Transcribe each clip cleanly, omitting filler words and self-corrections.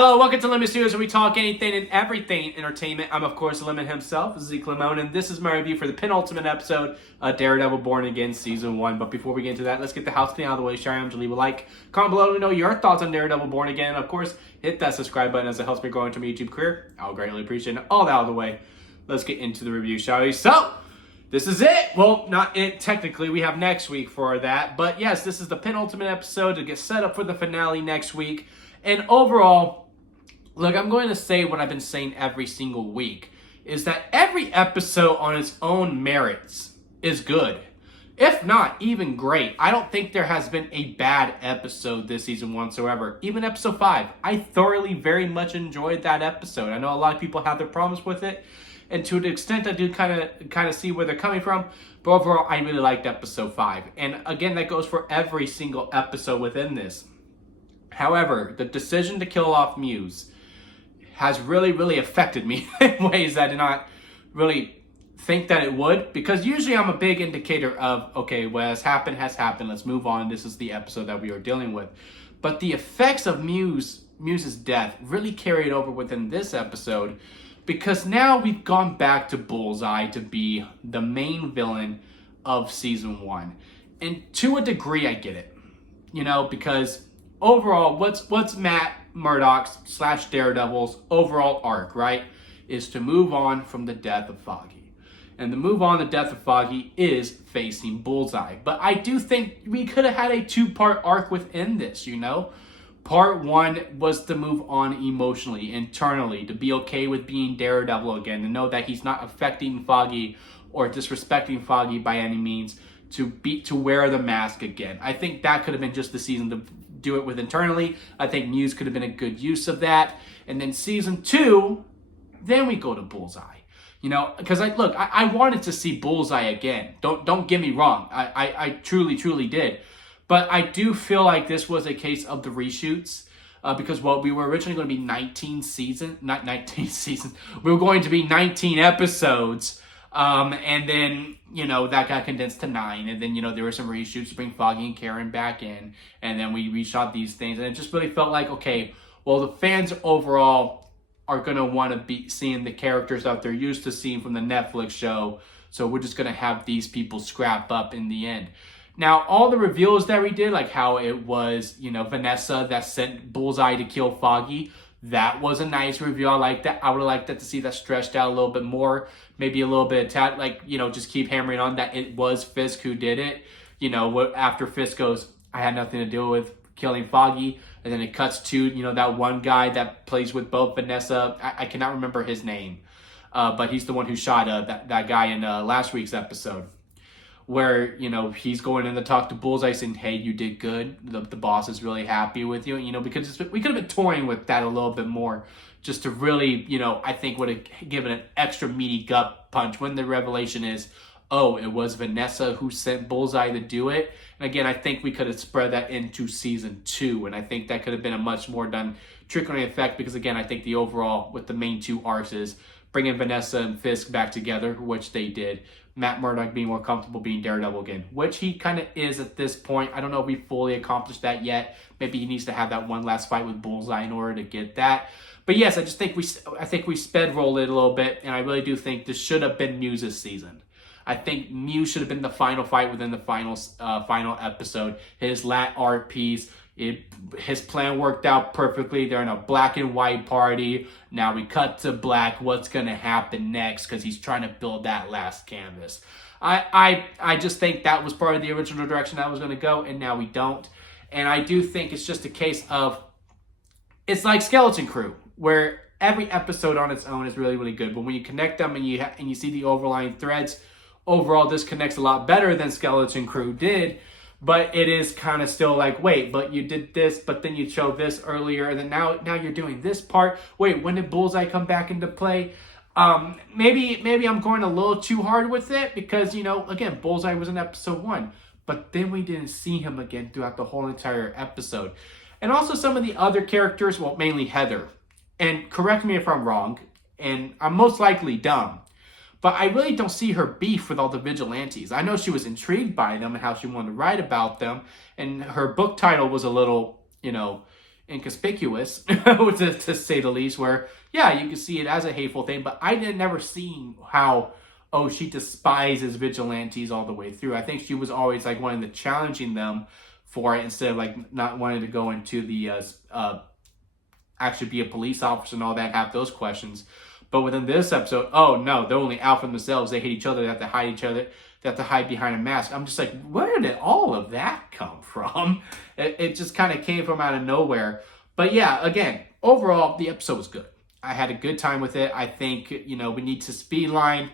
Hello, welcome to Lemon Studios, where we talk anything and everything entertainment. I'm, of course, Lemon himself, Zeke Lemon, and this is my review for the penultimate episode of Daredevil Born Again Season 1. But before we get into that, let's get the house clean out of the way. Share, leave a like, comment below, let me know your thoughts on Daredevil Born Again. And, of course, hit that subscribe button as it helps me grow into my YouTube career. I'll greatly appreciate it. All that out of the way, let's get into the review, shall we? So, this is it. Well, not it technically. We have next week for that. But, yes, this is the penultimate episode to get set up for the finale next week. And overall, look, I'm going to say what I've been saying every single week, is that every episode on its own merits is good. If not, even great. I don't think there has been a bad episode this season whatsoever. Even episode 5, I thoroughly very much enjoyed that episode. I know a lot of people have their problems with it, and to an extent I do kind of see where they're coming from, but overall I really liked episode 5. And again, that goes for every single episode within this. However, the decision to kill off Muse has really affected me in ways that I did not really think that it would. Because usually I'm a big indicator of, okay, what has happened, let's move on. This is the episode that we are dealing with. But the effects of Muse's death really carried over within this episode, because now we've gone back to Bullseye to be the main villain of season 1. And to a degree, I get it. You know, because overall, what's Matt Murdock's / Daredevil's overall arc, right, is to move on from the death of Foggy. And the move on the death of Foggy is facing Bullseye. But I do think we could have had a 2-part arc within this, you know? Part 1 was to move on emotionally, internally, to be okay with being Daredevil again, to know that he's not affecting Foggy or disrespecting Foggy by any means, to wear the mask again. I think that could have been just the season to do it with internally. I think Muse could have been a good use of that. And then season 2, then we go to Bullseye. You know, because I wanted to see Bullseye again. Don't get me wrong. I truly did. But I do feel like this was a case of the reshoots. Because we were originally going to be 19 seasons. Not 19 seasons. We were going to be 19 episodes. And then, you know, that got condensed to 9. And then, you know, there were some reshoots to bring Foggy and Karen back in. And then we reshot these things. And it just really felt like, okay, well, the fans overall are going to want to be seeing the characters that they're used to seeing from the Netflix show. So we're just going to have these people scrap up in the end. Now, all the reveals that we did, like how it was, you know, Vanessa that sent Bullseye to kill Foggy, that was a nice reveal. I like that. I would have liked that to see that stretched out a little bit more. Maybe a little bit of like, you know, just keep hammering on that it was Fisk who did it. You know, after Fisk goes, I had nothing to do with killing Foggy. And then it cuts to, you know, that one guy that plays with both Vanessa. I cannot remember his name. But he's the one who shot that guy in last week's episode. Where, you know, he's going in to talk to Bullseye saying, hey, you did good. The boss is really happy with you. You know, because we could have been toying with that a little bit more, just to really, you know, I think would have given an extra meaty gut punch when the revelation is, oh, it was Vanessa who sent Bullseye to do it. And again, I think we could have spread that into season 2. And I think that could have been a much more done trickling effect, because again, I think the overall with the main 2 arcs is bringing Vanessa and Fisk back together, which they did. Matt Murdock being more comfortable being Daredevil again, which he kind of is at this point. I don't know if we fully accomplished that yet. Maybe he needs to have that one last fight with Bullseye in order to get that. But yes, I think we sped rolled it a little bit, and I really do think this should have been Muse's season. I think Muse should have been the final fight within the final episode. His lat art piece. His plan worked out perfectly. They're in a black and white party. Now we cut to black. What's going to happen next? Because he's trying to build that last canvas. I just think that was part of the original direction that was going to go, and now we don't. And I do think it's just a case of, it's like Skeleton Crew, where every episode on its own is really good. But when you connect them and you see the overlying threads, overall this connects a lot better than Skeleton Crew did. But it is kind of still like, wait, but you did this, but then you showed this earlier, and then now you're doing this part. Wait, when did Bullseye come back into play? Maybe I'm going a little too hard with it, because, you know, again, Bullseye was in episode 1, but then we didn't see him again throughout the whole entire episode. And also some of the other characters, well, mainly Heather. And correct me if I'm wrong, and I'm most likely dumb, but I really don't see her beef with all the vigilantes. I know she was intrigued by them and how she wanted to write about them. And her book title was a little, you know, inconspicuous, to say the least, where, yeah, you can see it as a hateful thing, but I did never seen how, oh, she despises vigilantes all the way through. I think she was always like wanting to challenging them for it instead of like not wanting to go into the actually be a police officer and all that, have those questions. But within this episode, oh no, they're only out for themselves. They hate each other. They have to hide each other. They have to hide behind a mask. I'm just like, where did all of that come from? It just kind of came from out of nowhere. But yeah, again, overall, the episode was good. I had a good time with it. I think, we need to speedline.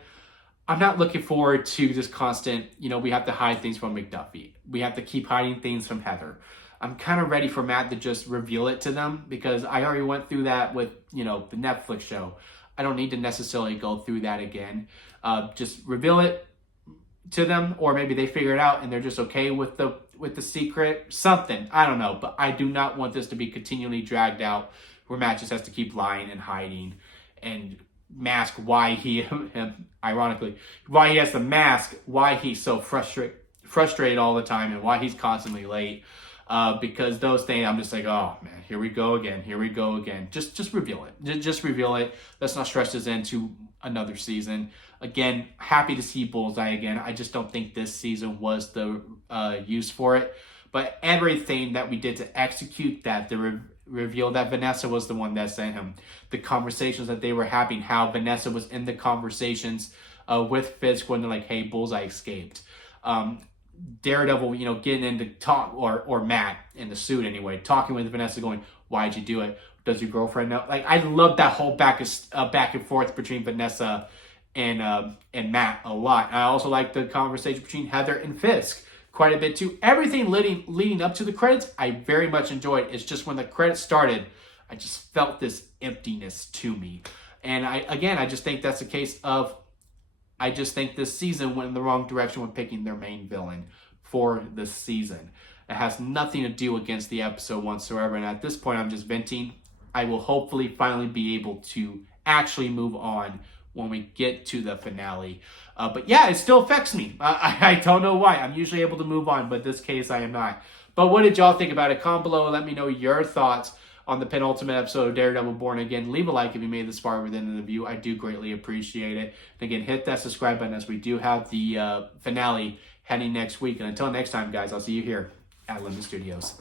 I'm not looking forward to this constant, we have to hide things from McDuffie. We have to keep hiding things from Heather. I'm kind of ready for Matt to just reveal it to them because I already went through that with, the Netflix show. I don't need to necessarily go through that again. Just reveal it to them, or maybe they figure it out and they're just okay with the secret. Something. I don't know. But I do not want this to be continually dragged out where Matt just has to keep lying and hiding and mask why ironically, why he has to mask why he's so frustrated all the time and why he's constantly late. Because those things, I'm just like, oh man, here we go again. Just reveal it. Just reveal it. Let's not stretch this into another season. Again, happy to see Bullseye again. I just don't think this season was the use for it. But everything that we did to execute that, the reveal that Vanessa was the one that sent him, the conversations that they were having, how Vanessa was in the conversations with Fisk when they're like, hey, Bullseye escaped. Daredevil, getting into talk, or Matt in the suit anyway, talking with Vanessa going, why'd you do it? Does your girlfriend know? Like, I love that whole back and forth between Vanessa and Matt a lot. I also like the conversation between Heather and Fisk quite a bit too. Everything leading up to the credits, I very much enjoyed. It's just when the credits started, I just felt this emptiness to me. And I just think that's a case of, I just think this season went in the wrong direction when picking their main villain for this season. It has nothing to do against the episode whatsoever. And at this point, I'm just venting. I will hopefully finally be able to actually move on when we get to the finale. But yeah, it still affects me. I don't know why. I'm usually able to move on, but this case I am not. But what did y'all think about it? Comment below and let me know your thoughts on the penultimate episode of Daredevil Born Again. Leave a like if you made this far within the view. I do greatly appreciate it. And again, hit that subscribe button as we do have the finale heading next week. And until next time, guys, I'll see you here at Lemon Studios.